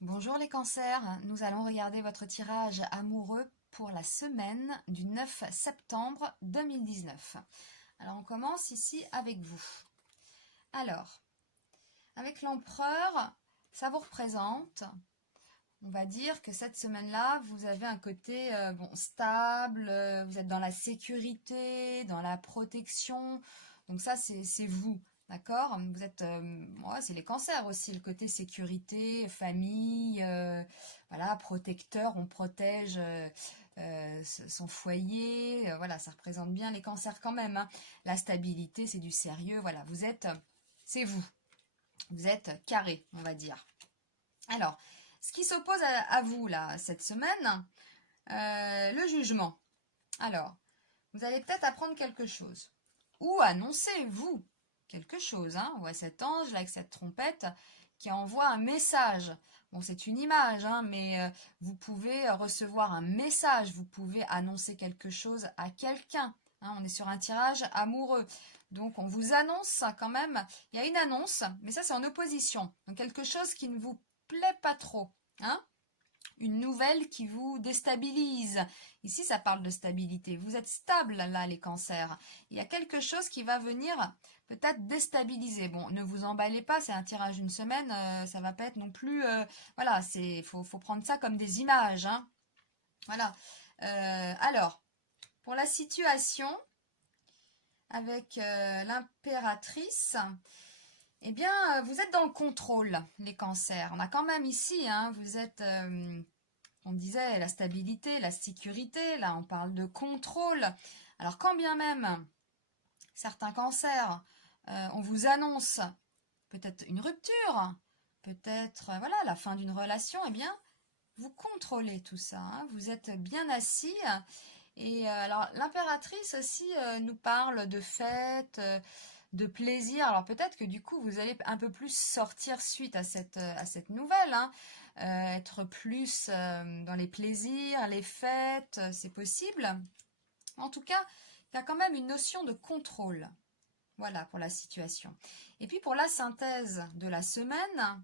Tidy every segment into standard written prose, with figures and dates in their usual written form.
Bonjour les cancers, nous allons regarder votre tirage amoureux pour la semaine du 9 septembre 2019. Alors on commence ici avec vous. Alors, avec l'empereur, ça vous représente, on va dire que cette semaine-là, vous avez un côté stable, vous êtes dans la sécurité, dans la protection, donc ça c'est vous. D'accord? Vous êtes, c'est les cancers aussi, le côté sécurité, famille, voilà, protecteur, on protège son foyer, voilà, ça représente bien les cancers quand même, hein. La stabilité, c'est du sérieux, voilà, c'est vous. Vous êtes carré, on va dire. Alors, ce qui s'oppose à vous, là, cette semaine, le jugement. Alors, vous allez peut-être apprendre quelque chose. Ou annoncer, vous, quelque chose. Hein. On voit cet ange, là, avec cette trompette, qui envoie un message. Bon, c'est une image, hein, mais vous pouvez recevoir un message. Vous pouvez annoncer quelque chose à quelqu'un. Hein, on est sur un tirage amoureux. Donc, on vous annonce quand même. Il y a une annonce, mais ça, c'est en opposition. Donc, quelque chose qui ne vous plaît pas trop. Hein, une nouvelle qui vous déstabilise. Ici, ça parle de stabilité. Vous êtes stable, là, les cancers. Il y a quelque chose qui va venir peut-être déstabiliser. Bon, ne vous emballez pas, c'est un tirage d'une semaine, ça va pas être non plus... voilà, faut prendre ça comme des images. Hein. Voilà. Alors, pour la situation avec l'impératrice... Eh bien, vous êtes dans le contrôle, les cancers. On a quand même ici, hein, vous êtes, on disait, la stabilité, la sécurité. Là, on parle de contrôle. Alors, quand bien même certains cancers, on vous annonce peut-être une rupture, peut-être, voilà, la fin d'une relation, eh bien, vous contrôlez tout ça. Hein, vous êtes bien assis. Et alors, l'impératrice aussi nous parle de fêtes, de plaisir. Alors peut-être que du coup, vous allez un peu plus sortir suite à cette nouvelle. Hein. Être plus dans les plaisirs, les fêtes, c'est possible. En tout cas, il y a quand même une notion de contrôle. Voilà pour la situation. Et puis pour la synthèse de la semaine...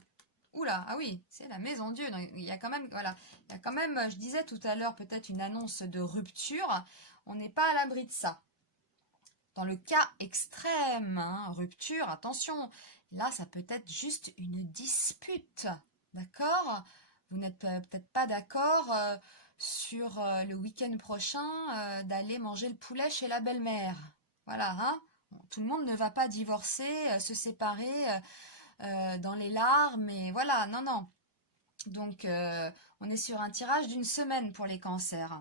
Oula, ah oui, c'est la maison Dieu. Donc, il y a quand même, voilà, il y a quand même, je disais tout à l'heure, peut-être une annonce de rupture. On n'est pas à l'abri de ça. Dans le cas extrême, hein, rupture, attention, là, ça peut être juste une dispute, d'accord? Vous n'êtes peut-être pas d'accord sur le week-end prochain d'aller manger le poulet chez la belle-mère. Voilà, hein? Bon, tout le monde ne va pas divorcer, se séparer dans les larmes, et voilà, non, non. Donc, on est sur un tirage d'une semaine pour les cancers.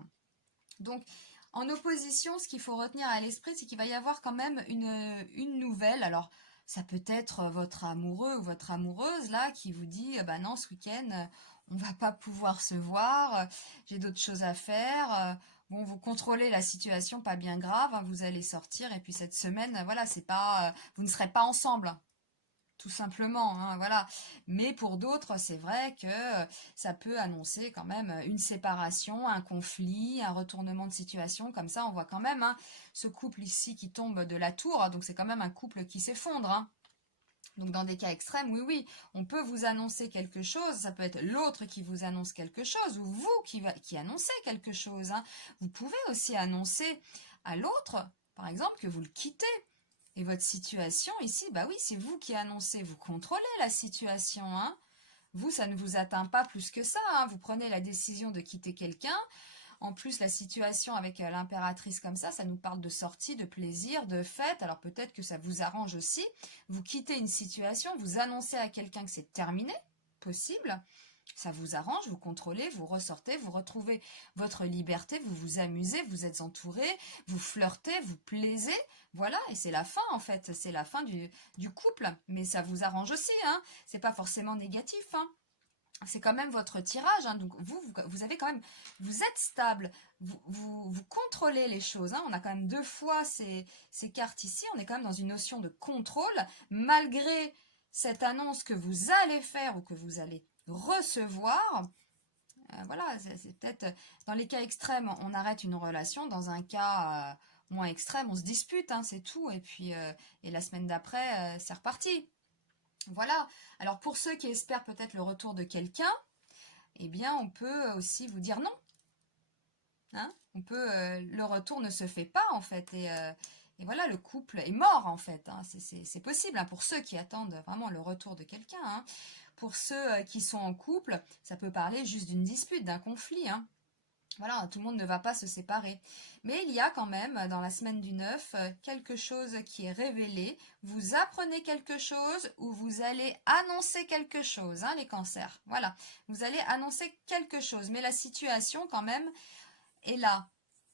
Donc, en opposition, ce qu'il faut retenir à l'esprit, c'est qu'il va y avoir quand même une nouvelle. Alors, ça peut être votre amoureux ou votre amoureuse, là, qui vous dit, bah non, ce week-end, on va pas pouvoir se voir, j'ai d'autres choses à faire. Bon, vous contrôlez la situation, pas bien grave, hein, vous allez sortir, et puis cette semaine, voilà, c'est pas, vous ne serez pas ensemble tout simplement, hein, voilà. Mais pour d'autres, c'est vrai que ça peut annoncer quand même une séparation, un conflit, un retournement de situation, comme ça on voit quand même hein, ce couple ici qui tombe de la tour, donc c'est quand même un couple qui s'effondre. Hein. Donc dans des cas extrêmes, oui, oui, on peut vous annoncer quelque chose, ça peut être l'autre qui vous annonce quelque chose, ou vous qui annoncez quelque chose. Hein. Vous pouvez aussi annoncer à l'autre, par exemple, que vous le quittez. Et votre situation ici, bah oui, c'est vous qui annoncez, vous contrôlez la situation. Hein. Vous, ça ne vous atteint pas plus que ça. Hein. Vous prenez la décision de quitter quelqu'un. En plus, la situation avec l'impératrice comme ça nous parle de sortie, de plaisir, de fête. Alors peut-être que ça vous arrange aussi. Vous quittez une situation, vous annoncez à quelqu'un que c'est terminé, possible. Ça vous arrange, vous contrôlez, vous ressortez, vous retrouvez votre liberté, vous vous amusez, vous êtes entouré, vous flirtez, vous plaisez, voilà, et c'est la fin en fait, c'est la fin du couple, mais ça vous arrange aussi, hein, c'est pas forcément négatif, hein. C'est quand même votre tirage, hein, donc vous avez quand même, vous êtes stable, vous contrôlez les choses, hein, on a quand même deux fois ces cartes ici, on est quand même dans une notion de contrôle, malgré cette annonce que vous allez faire ou que vous allez recevoir, voilà, c'est peut-être dans les cas extrêmes, on arrête une relation, dans un cas moins extrême, on se dispute, hein, c'est tout, et puis et la semaine d'après, c'est reparti. Voilà. Alors pour ceux qui espèrent peut-être le retour de quelqu'un, eh bien, on peut aussi vous dire non. Hein, on peut, le retour ne se fait pas, en fait. Et voilà, le couple est mort, en fait. Hein, c'est possible, hein, pour ceux qui attendent vraiment le retour de quelqu'un. Hein. Pour ceux qui sont en couple, ça peut parler juste d'une dispute, d'un conflit. Hein. Voilà, tout le monde ne va pas se séparer. Mais il y a quand même, dans la semaine du 9, quelque chose qui est révélé. Vous apprenez quelque chose ou vous allez annoncer quelque chose, hein, les cancers. Voilà, vous allez annoncer quelque chose. Mais la situation, quand même, est là.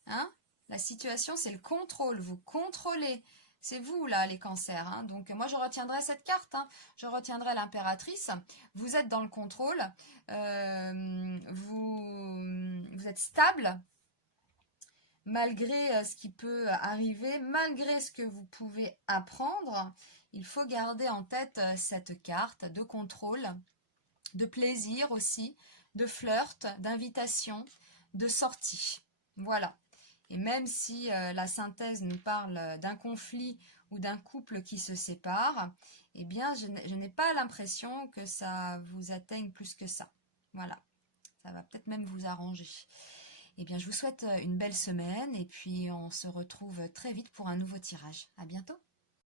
Hein. La situation, c'est le contrôle. Vous contrôlez. C'est vous, là, les cancers. Hein. Donc, moi, je retiendrai cette carte. Hein. Je retiendrai l'impératrice. Vous êtes dans le contrôle. Vous êtes stable, malgré ce qui peut arriver, malgré ce que vous pouvez apprendre. Il faut garder en tête cette carte de contrôle, de plaisir aussi, de flirt, d'invitation, de sortie. Voilà. Et même si la synthèse nous parle d'un conflit ou d'un couple qui se sépare, eh bien, je n'ai pas l'impression que ça vous atteigne plus que ça. Voilà. Ça va peut-être même vous arranger. Eh bien, je vous souhaite une belle semaine et puis on se retrouve très vite pour un nouveau tirage. À bientôt.